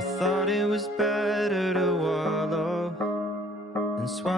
I thought it was better to wallow and swallow